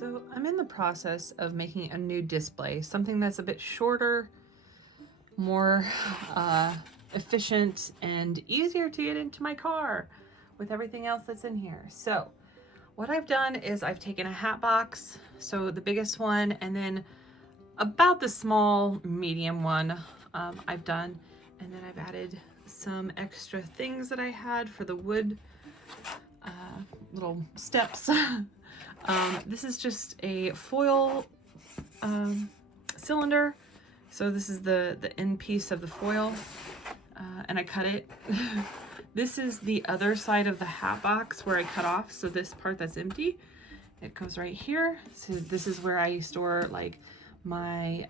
So I'm in the process of making a new display, something that's a bit shorter, more efficient, and easier to get into my car with everything else that's in here. So what I've done is I've taken a hat box, so the biggest one, and then about the small medium one I've done, and then I've added some extra things that I had for the wood little steps. This is just a foil cylinder. So this is the end piece of the foil, and I cut it. This is the other side of the hat box where I cut off. So this part that's empty, it goes right here. So this is where I store like my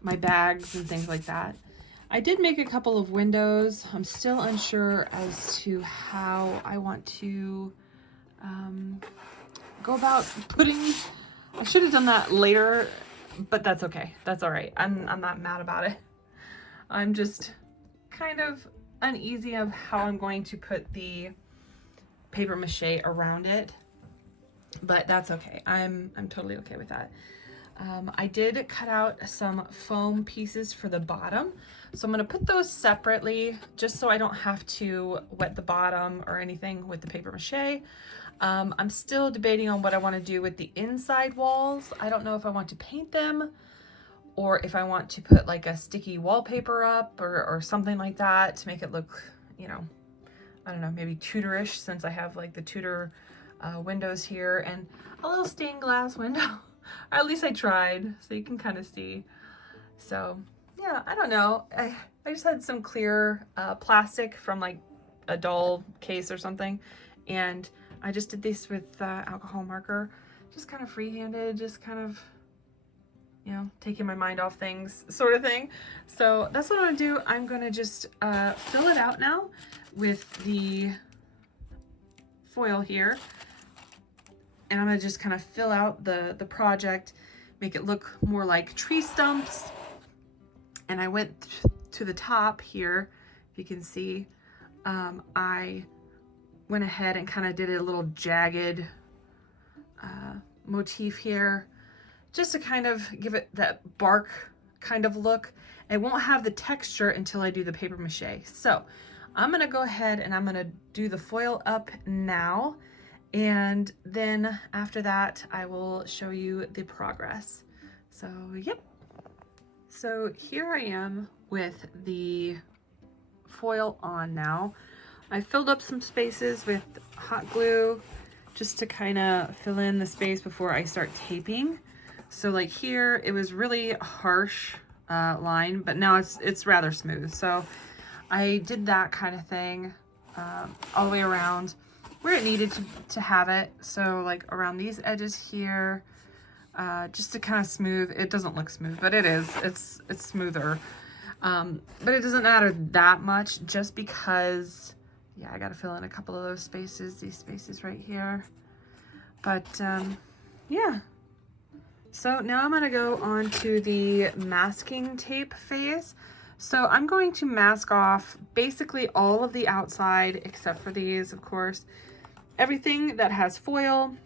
my bags and things like that. I did make a couple of windows. I'm still unsure as to how I want to go about putting. I should have done that later, but that's okay. That's all right. I'm not mad about it. I'm just kind of uneasy of how I'm going to put the paper mache around it, but that's okay. I'm totally okay with that. I did cut out some foam pieces for the bottom, so I'm going to put those separately just so I don't have to wet the bottom or anything with the paper mache. I'm still debating on what I want to do with the inside walls. I don't know if I want to paint them or if I want to put like a sticky wallpaper up or something like that to make it look, you know, I don't know, maybe Tudor-ish, since I have like the Tudor windows here and a little stained glass window. Or at least I tried, so you can kind of see. So yeah, I don't know. I just had some clear plastic from like a doll case or something, and I just did this with alcohol marker, just kind of free-handed, just kind of, you know, taking my mind off things sort of thing. So that's what I'm gonna do. I'm gonna just fill it out now with the foil here. And I'm gonna just kind of fill out the project, make it look more like tree stumps. And I went to the top here, if you can see, I went ahead and kind of did a little jagged motif here, just to kind of give it that bark kind of look. It won't have the texture until I do the paper mache. So I'm gonna go ahead and I'm gonna do the foil up now. And then after that, I will show you the progress. So, yep. So here I am with the foil on now. I filled up some spaces with hot glue just to kind of fill in the space before I start taping. So like here, it was really harsh line, but now it's rather smooth. So I did that kind of thing all the way around where it needed to have it. So like around these edges here, just to kind of smooth. It doesn't look smooth, but it is. It's smoother. But it doesn't matter that much just because, yeah, I got to fill in a couple of those spaces, these spaces right here. But yeah. So now I'm going to go on to the masking tape phase. So I'm going to mask off basically all of the outside except for these, of course. Everything that has foil.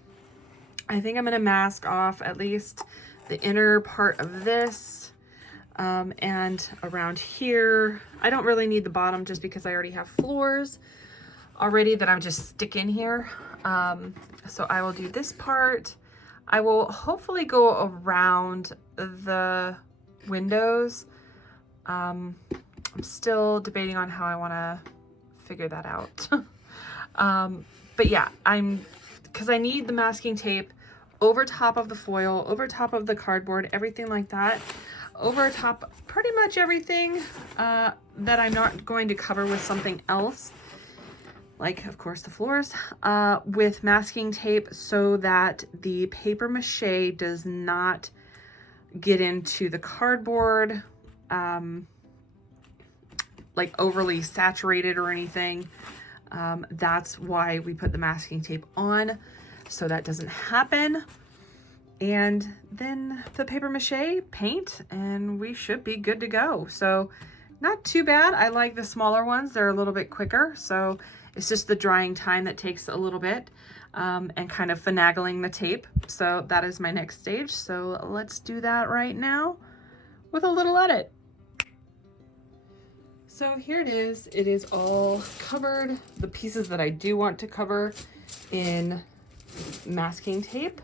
I think I'm going to mask off at least the inner part of this and around here. I don't really need the bottom just because I already have floors already that I'm just sticking here. So I will do this part. I will hopefully go around the windows. I'm still debating on how I want to figure that out. But yeah, because I need the masking tape over top of the foil, over top of the cardboard, everything like that, over top pretty much everything that I'm not going to cover with something else, like of course the floors, with masking tape so that the paper mache does not get into the cardboard, like overly saturated or anything. That's why we put the masking tape on, so that doesn't happen. And then the paper mache paint, and we should be good to go. So not too bad. I like the smaller ones. They're a little bit quicker. So it's just the drying time that takes a little bit and kind of finagling the tape. So that is my next stage. So let's do that right now with a little edit. So here it is. It is all covered. The pieces that I do want to cover in masking tape.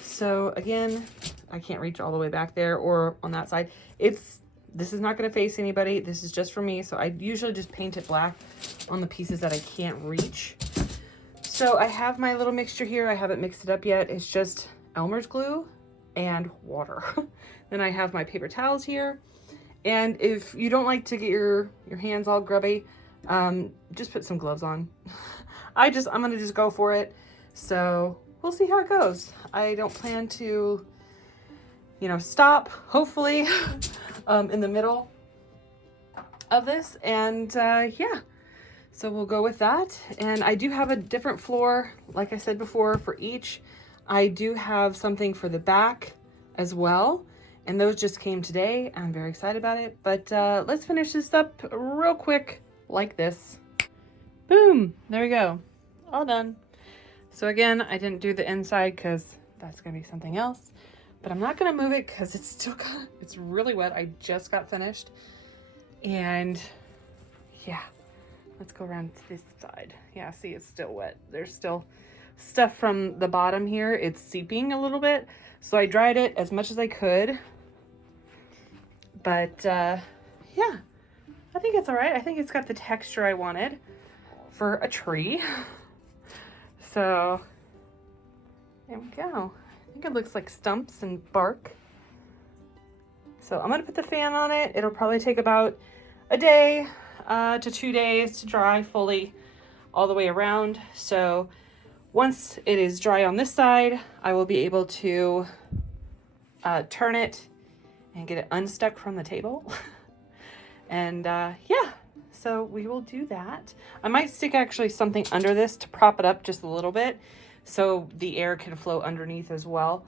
So again, I can't reach all the way back there or on that side. This is not going to face anybody. This is just for me. So I usually just paint it black on the pieces that I can't reach. So I have my little mixture here. I haven't mixed it up yet. It's just Elmer's glue and water. Then I have my paper towels here. And if you don't like to get your hands all grubby, just put some gloves on. I'm going to just go for it. So we'll see how it goes. I don't plan to, you know, stop, hopefully, in the middle of this. And yeah, so we'll go with that. And I do have a different floor, like I said before, for each. I do have something for the back as well. And those just came today. I'm very excited about it. But let's finish this up real quick like this. Boom, there we go. All done. So again, I didn't do the inside because that's gonna be something else. But I'm not gonna move it because it's really wet. I just got finished. And yeah, let's go around to this side. Yeah, see, it's still wet. There's still stuff from the bottom here. It's seeping a little bit. So I dried it as much as I could. But yeah, I think it's all right. I think it's got the texture I wanted for a tree. So there we go. I think it looks like stumps and bark. So I'm gonna put the fan on it. It'll probably take about a day to 2 days to dry fully all the way around. So once it is dry on this side, I will be able to turn it and get it unstuck from the table. And yeah, so we will do that. I might stick actually something under this to prop it up just a little bit so the air can flow underneath as well.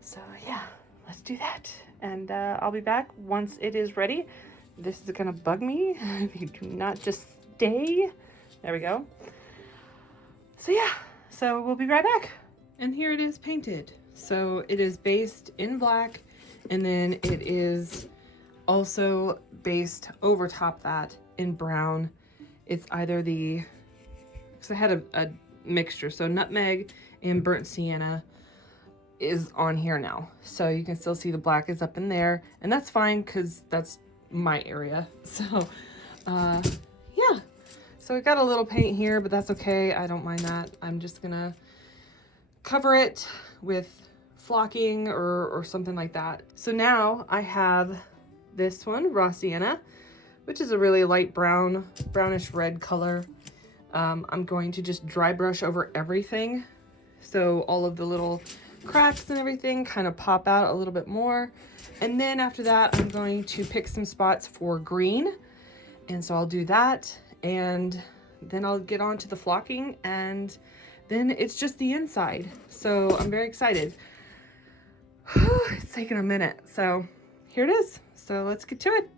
So yeah, let's do that. And I'll be back once it is ready. This is gonna bug me if you do not just stay. There we go. So yeah, so we'll be right back. And here it is painted. So it is based in black, and then it is also based over top that in brown. It's either because I had a mixture, so nutmeg and burnt sienna is on here now. So you can still see the black is up in there, and that's fine because that's my area. So yeah, so we got a little paint here, but that's okay. I don't mind that. I'm just gonna cover it with flocking or something like that. So now I have this one, raw sienna, which is a really light brown, brownish red color. I'm going to just dry brush over everything, so all of the little cracks and everything kind of pop out a little bit more. And then after that, I'm going to pick some spots for green, and so I'll do that, and then I'll get on to the flocking, and then it's just the inside. So I'm very excited. It's taking a minute, so here it is. So let's get to it.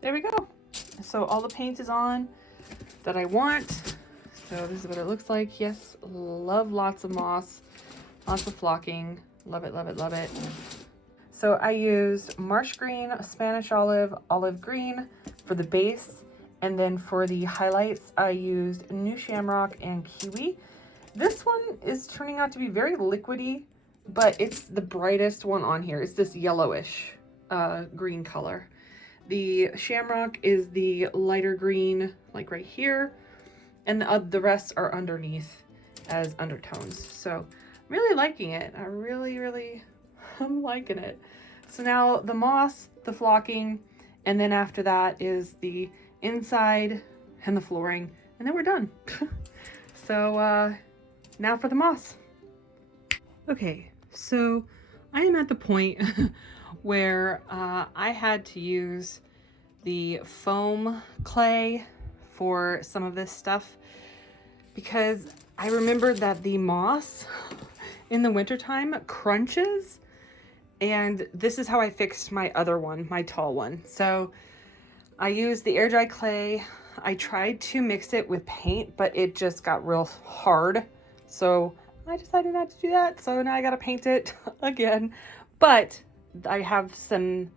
There we go. So all the paint is on that I want. So this is what it looks like. Yes, love lots of moss, lots of flocking. Love it, love it, love it. So I used marsh green, Spanish olive, olive green for the base. And then for the highlights, I used new shamrock and kiwi. This one is turning out to be very liquidy, but it's the brightest one on here. It's this yellowish green color. The shamrock is the lighter green, like right here, and the rest are underneath as undertones. So I'm really liking it. I'm liking it. So now the moss, the flocking, and then after that is the inside and the flooring, and then we're done. So now for the moss. Okay, so I am at the point where I had to use the foam clay for some of this stuff because I remembered that the moss in the wintertime crunches And this is how I fixed my other one, my tall one. So I used the air dry clay. I tried to mix it with paint, but it just got real hard. So I decided not to do that. So now I gotta paint it again. But I have some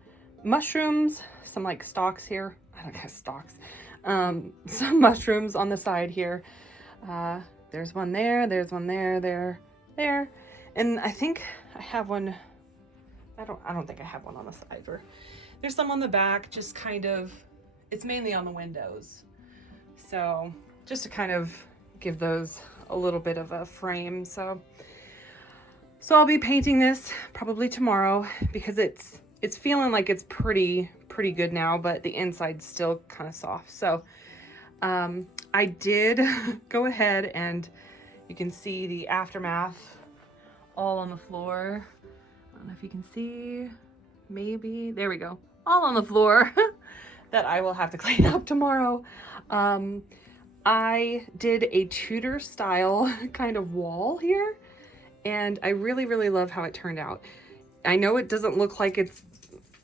mushrooms, some like stalks here. I don't know, stalks. Some mushrooms on the side here. There's one there, there's one there, there. And I think I have one. I don't think I have one on the side. Or there's some on the back, just kind of, it's mainly on the windows. So just to kind of give those a little bit of a frame. So I'll be painting this probably tomorrow because it's feeling like it's pretty good now, but the inside's still kind of soft. So I did go ahead and you can see the aftermath all on the floor. I don't know if you can see, maybe, there we go, all on the floor that I will have to clean up tomorrow. I did a Tudor style kind of wall here, and I really love how it turned out. I know it doesn't look like it's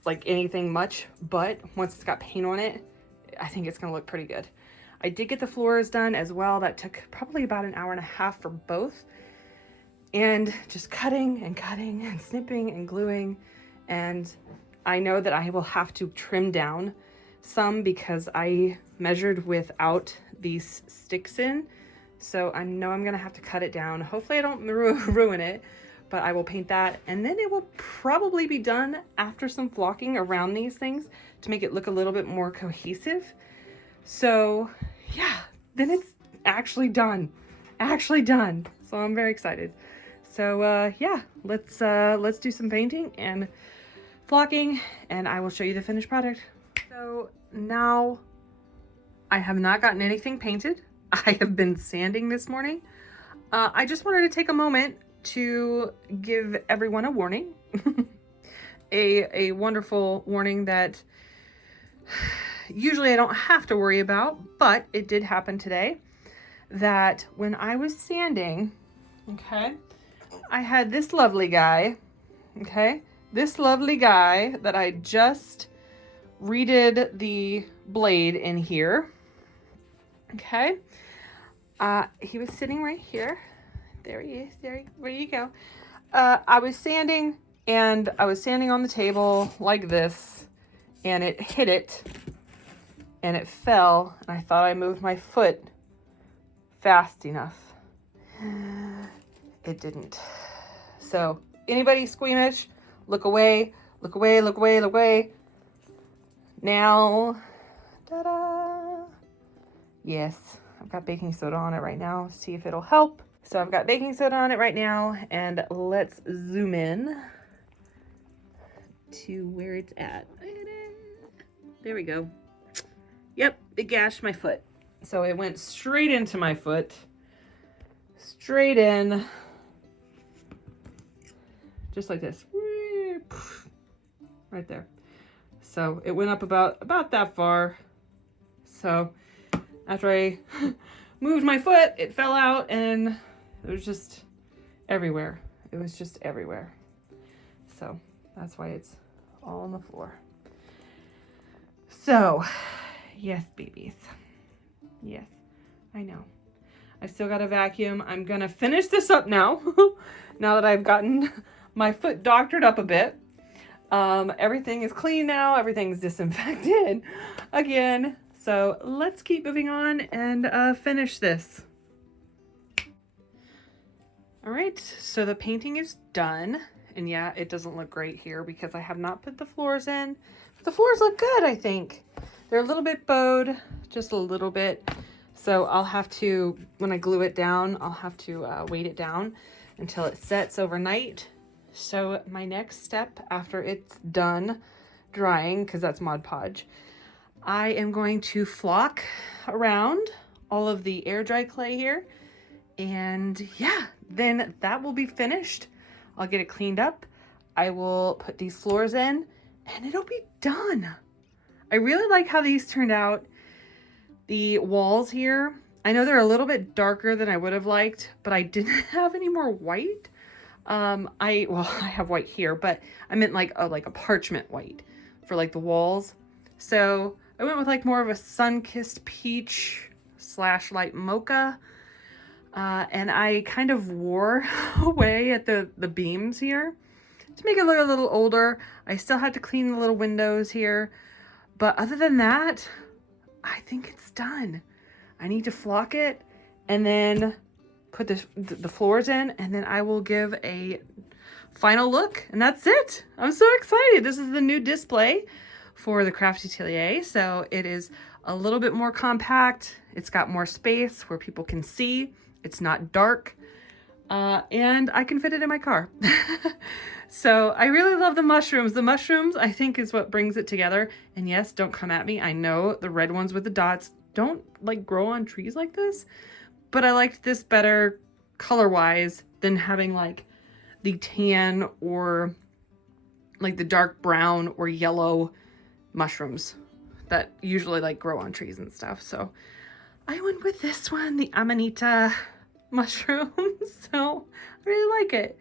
like anything much, but once it's got paint on it, I think it's gonna look pretty good. I did get the floors done as well. That took probably about an hour and a half for both. And just cutting and snipping and gluing. And I know that I will have to trim down some because I measured without these sticks in. So I know I'm gonna have to cut it down. Hopefully I don't ruin it, but I will paint that. And then it will probably be done after some flocking around these things to make it look a little bit more cohesive. So yeah, then it's actually done. So I'm very excited. So yeah, let's do some painting and flocking and I will show you the finished product. So now I have not gotten anything painted. I have been sanding this morning. I just wanted to take a moment to give everyone a warning. a wonderful warning that usually I don't have to worry about, but it did happen today that when I was sanding, okay, I had this lovely guy, okay, this lovely guy that I just redid the blade in here, okay. He was sitting right here. There he is. Where you go? I was sanding and I was sanding on the table like this and it hit it and it fell and I thought I moved my foot fast enough. It didn't. So anybody squeamish, look away, look away, look away, look away. Now, ta-da. Yes, I've got baking soda on it right now. See if it'll help. So I've got baking soda on it right now and let's zoom in to where it's at. There we go. Yep, it gashed my foot. So it went straight into my foot. Straight in. Just like this. Right there. So it went up about that far. So after I moved my foot, it fell out and it was just everywhere. It was just everywhere. So that's why it's all on the floor. So, yes, babies. Yes, I know. I still got a vacuum. I'm gonna finish this up now. Now that I've gotten my foot doctored up a bit. Everything is clean now. Everything's disinfected again. So let's keep moving on and finish this. All right, so the painting is done. And yeah, it doesn't look great here because I have not put the floors in. But the floors look good, I think. They're a little bit bowed, just a little bit. So I'll have to, when I glue it down, I'll have to weight it down until it sets overnight. So my next step after it's done drying, because that's Mod Podge, I am going to flock around all of the air dry clay here. And yeah, then that will be finished. I'll get it cleaned up. I will put these floors in and it'll be done. I really like how these turned out. The walls here, I know they're a little bit darker than I would have liked, but I didn't have any more white. I have white here, but I meant like a parchment white for like the walls. So I went with like more of a sun-kissed peach / light mocha. And I kind of wore away at the beams here to make it look a little older. I still had to clean the little windows here. But other than that, I think it's done. I need to flock it and then put the floors in, and then I will give a final look, and that's it. I'm so excited. This is the new display for the Crafty Atelier. So it is a little bit more compact. It's got more space where people can see. It's not dark, and I can fit it in my car. So I really love the mushrooms. The mushrooms, I think, is what brings it together. And yes, don't come at me. I know the red ones with the dots don't like grow on trees like this, but I liked this better color-wise than having like the tan or like the dark brown or yellow mushrooms that usually like grow on trees and stuff. So I went with this one, the Amanita mushroom. So I really like it.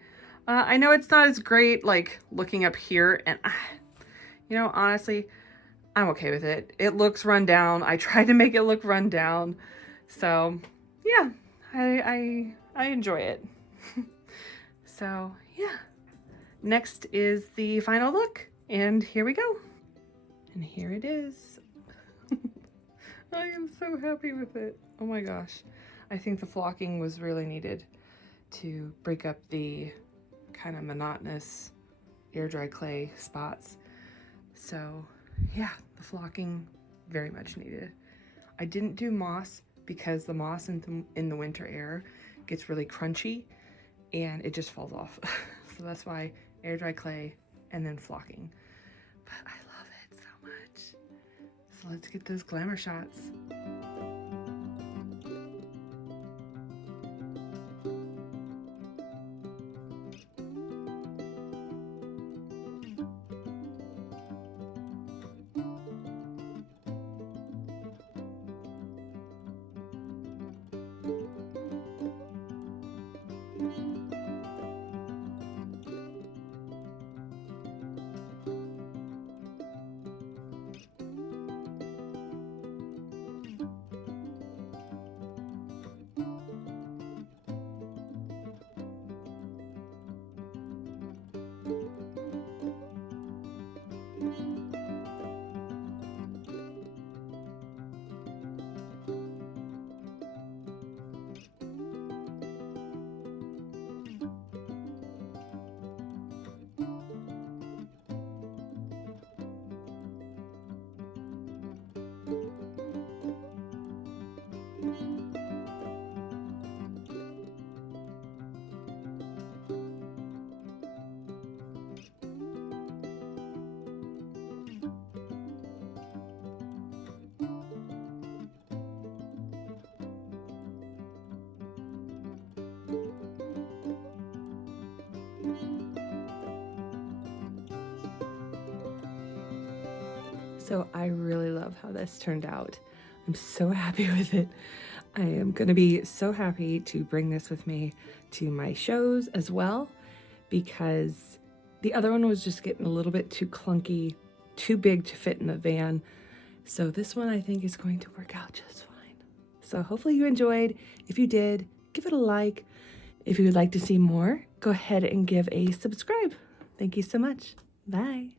I know it's not as great like looking up here, and you know, honestly, I'm okay with it. It looks run down. I tried to make it look run down. So yeah, I enjoy it. So yeah, next is the final look, and here we go. And here it is. I am so happy with it. Oh my gosh. I think the flocking was really needed to break up the kind of monotonous air dry clay spots. So yeah, the flocking very much needed. I didn't do moss because the moss in the winter air gets really crunchy and it just falls off. So that's why air dry clay and then flocking. But I love it so much. So let's get those glamour shots. So I really love how this turned out. I'm so happy with it. I am going to be so happy to bring this with me to my shows as well, because the other one was just getting a little bit too clunky, too big to fit in the van. So this one I think is going to work out just fine. So hopefully you enjoyed. If you did, give it a like. If you would like to see more, go ahead and give a subscribe. Thank you so much. Bye.